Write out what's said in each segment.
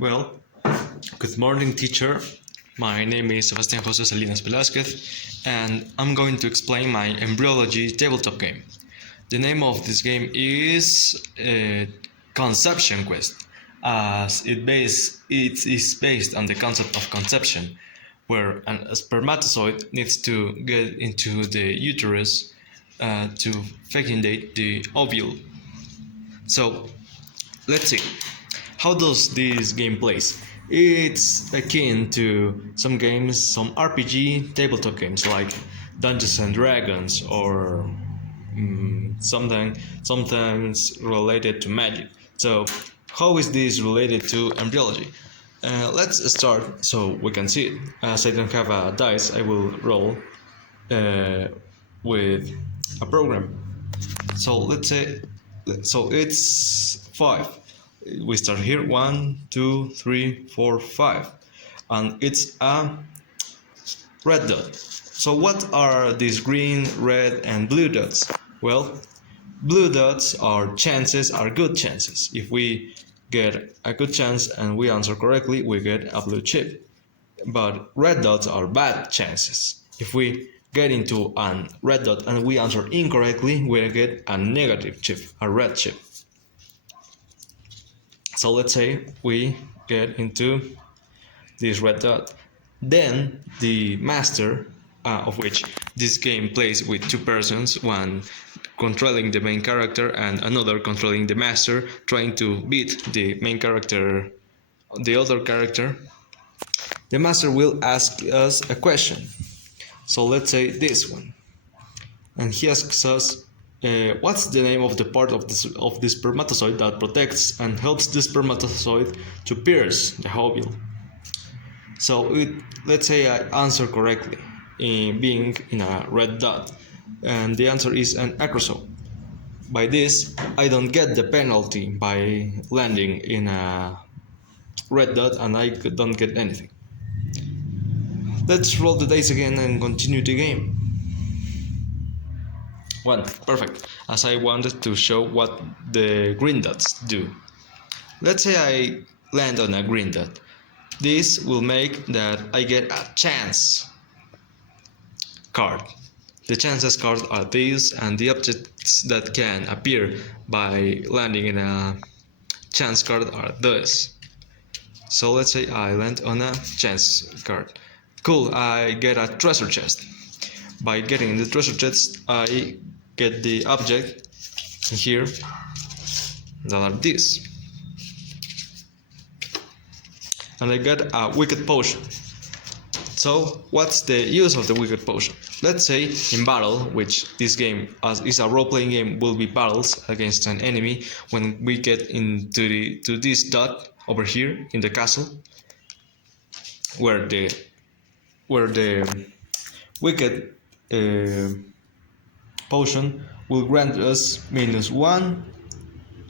Well, good morning, teacher. My name is Sebastián José Salinas Velázquez, and I'm going to explain my embryology tabletop game. The name of this game is Conception Quest, as it is based on the concept of conception, where a spermatozoid needs to get into the uterus to fecundate the ovule. So, let's see. How does this game plays? It's akin to some games, some RPG tabletop games like Dungeons and Dragons or sometimes related to magic. So, how is this related to embryology? Let's start so we can see it. As I don't have a dice, I will roll with a program. So let's say, so it's 5. We start here, 1, 2, 3, 4, 5, and it's a red dot. So what are these green, red, and blue dots? Well, blue dots are chances, are good chances. If we get a good chance and we answer correctly, we get a blue chip. But red dots are bad chances. If we get into a red dot and we answer incorrectly, we get a negative chip, a red chip. So let's say we get into this red dot. Then the master, of which this game plays with two persons, one controlling the main character and another controlling the master, trying to beat the main character, the other character. The master will ask us a question. So let's say this one. And he asks us, what's the name of the part of the spermatozoid that protects and helps the spermatozoid to pierce the ovule? So let's say I answer correctly, being in a red dot, and the answer is an acrosome. By this, I don't get the penalty by landing in a red dot, and I don't get anything. Let's roll the dice again and continue the game. 1. Perfect. As I wanted to show what the green dots do. Let's say I land on a green dot. This will make that I get a chance card. The chances cards are these, and the objects that can appear by landing in a chance card are this. So let's say I land on a chance card. Cool, I get a treasure chest. By getting the treasure chest, I get the object here that are these. And I get a wicked potion. So what's the use of the wicked potion? Let's say in battle, which this game as is a role-playing game, will be battles against an enemy. When we get into this dot over here in the castle, where the wicked potion will grant us -1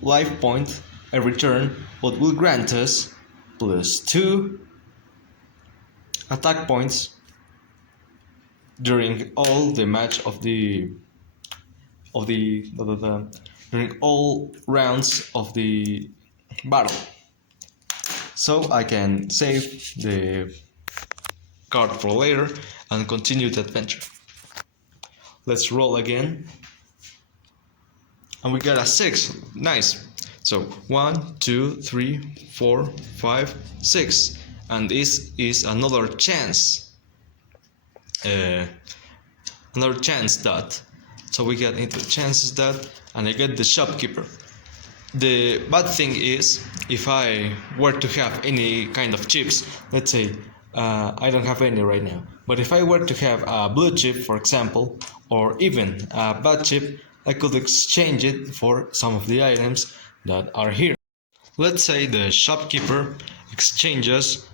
life point every turn, but will grant us +2 attack points during all the match of the during all rounds of the battle. So I can save the card for later and continue the adventure. Let's roll again. And we got a 6. Nice. So 1, 2, 3, 4, 5, 6. And this is another chance. Another chance dot. So we get into chances dot, and I get the shopkeeper. The bad thing is, if I were to have any kind of chips, let's say I don't have any right now, but if I were to have a blue chip, for example, or even a bad chip, I could exchange it for some of the items that are here. Let's say the shopkeeper exchanges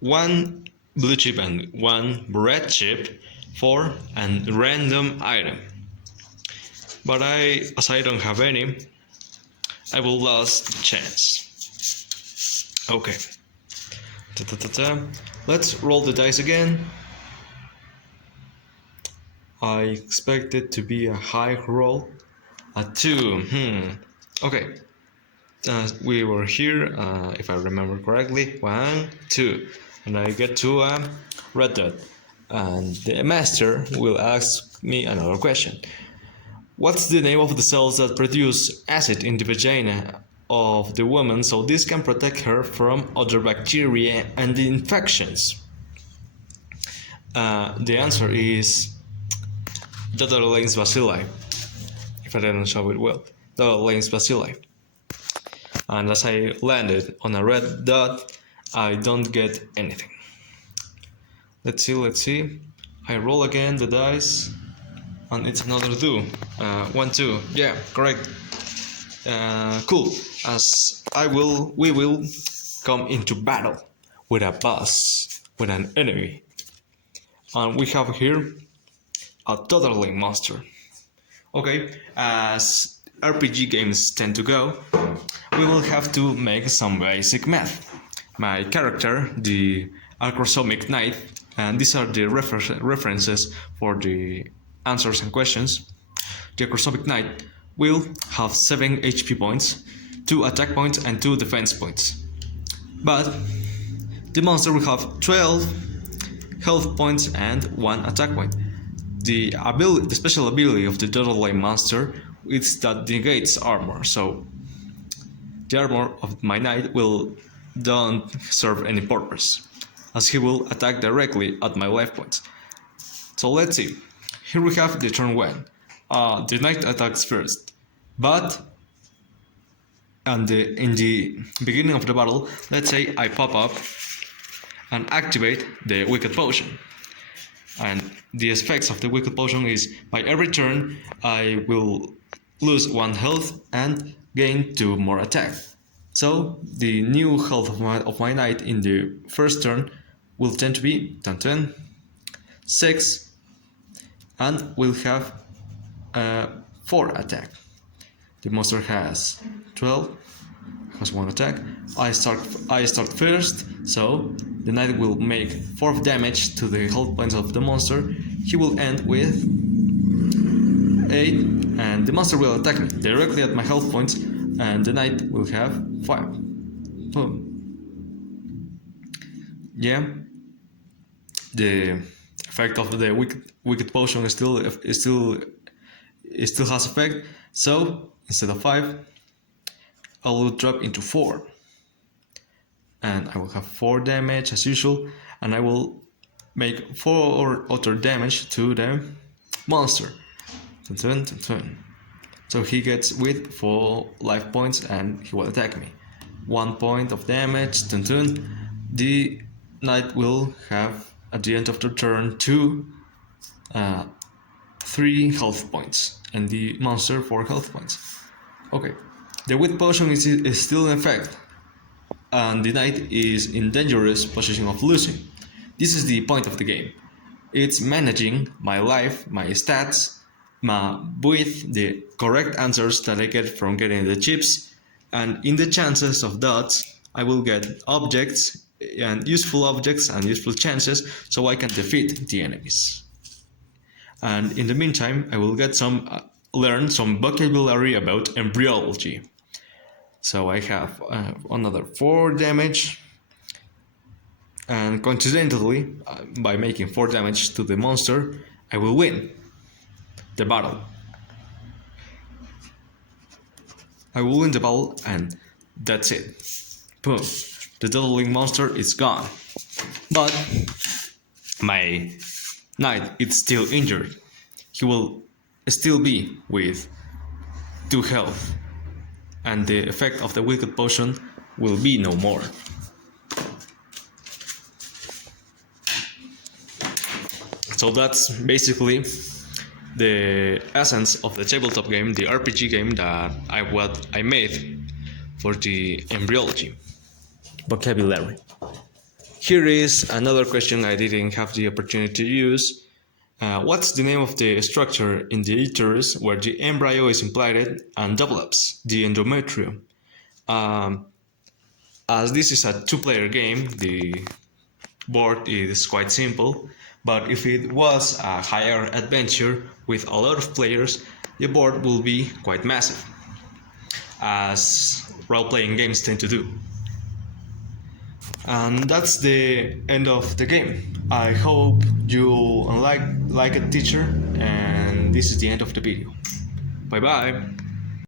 1 blue chip and 1 red chip for a random item. But as I don't have any, I will lose the chance. Okay. Let's roll the dice again. I expect it to be a high roll. A 2. Okay. we were here, if I remember correctly, 1, 2, and I get to a red dot, and the master will ask me another question. What's the name of the cells that produce acid in the vagina of the woman so this can protect her from other bacteria and infections? The answer is Dodderlane's bacilli, if I didn't show it well. Dodderlane's bacilli. And as I landed on a red dot, I don't get anything. Let's see. I roll again the dice, and it's another 2. 1, 2. Yeah, correct. Cool. As we will come into battle with a boss, with an enemy. And we have here a Dodderlane monster. Okay, as RPG games tend to go, we will have to make some basic math. My character, the Acrosomic Knight, and these are the references for the answers and questions. The Acrosomic Knight will have 7 HP points, 2 attack points, and 2 defense points. But the monster will have 12 health points and 1 attack point. The special ability of the Dodderlane monster is that negates armor, so the armor of my knight will don't serve any purpose, as he will attack directly at my life points. So let's see. Here we have the turn 1. The knight attacks first, but in the beginning of the battle, let's say I pop up and activate the Wicked Potion. And the effects of the Wicked Potion is by every turn I will lose 1 health and gain 2 more attack. So the new health of my knight in the first turn will tend to be 6, and will have 4 attack. The monster has 12, has 1 attack. I start first, so the knight will make 4 damage to the health points of the monster. He will end with 8, and the monster will attack me directly at my health points, and the knight will have 5. Boom. Yeah, the effect of the wicked potion still has effect. So instead of 5, I will drop into 4, and I will have 4 damage as usual, and I will make 4 other damage to the monster. So he gets with 4 life points, and he will attack me. 1 point of damage. The knight will have at the end of the turn 3 health points, and the monster 4 health points. Okay, the wicked potion is still in effect, and the knight is in dangerous position of losing. This is the point of the game. It's managing my life, my stats, with the correct answers that I get from getting the chips, and in the chances of dots, I will get objects and useful chances so I can defeat the enemies. And in the meantime, I will get learn some vocabulary about embryology. So I have another 4 damage, and coincidentally, by making 4 damage to the monster, I will win the battle. I will win the battle, and that's it. Boom. The Dodderlane monster is gone. But my knight is still injured. He will still be with 2 health, and the effect of the wicked potion will be no more. So that's basically the essence of the tabletop game, the RPG game that I made for the embryology vocabulary. Here is another question I didn't have the opportunity to use. What's the name of the structure in the uterus where the embryo is implanted and develops, the endometrium? As this is a 2-player game, the board is quite simple, but if it was a higher adventure with a lot of players, the board will be quite massive. as role-playing games tend to do. And that's the end of the game. I hope you like a teacher, and this is the end of the video. Bye bye.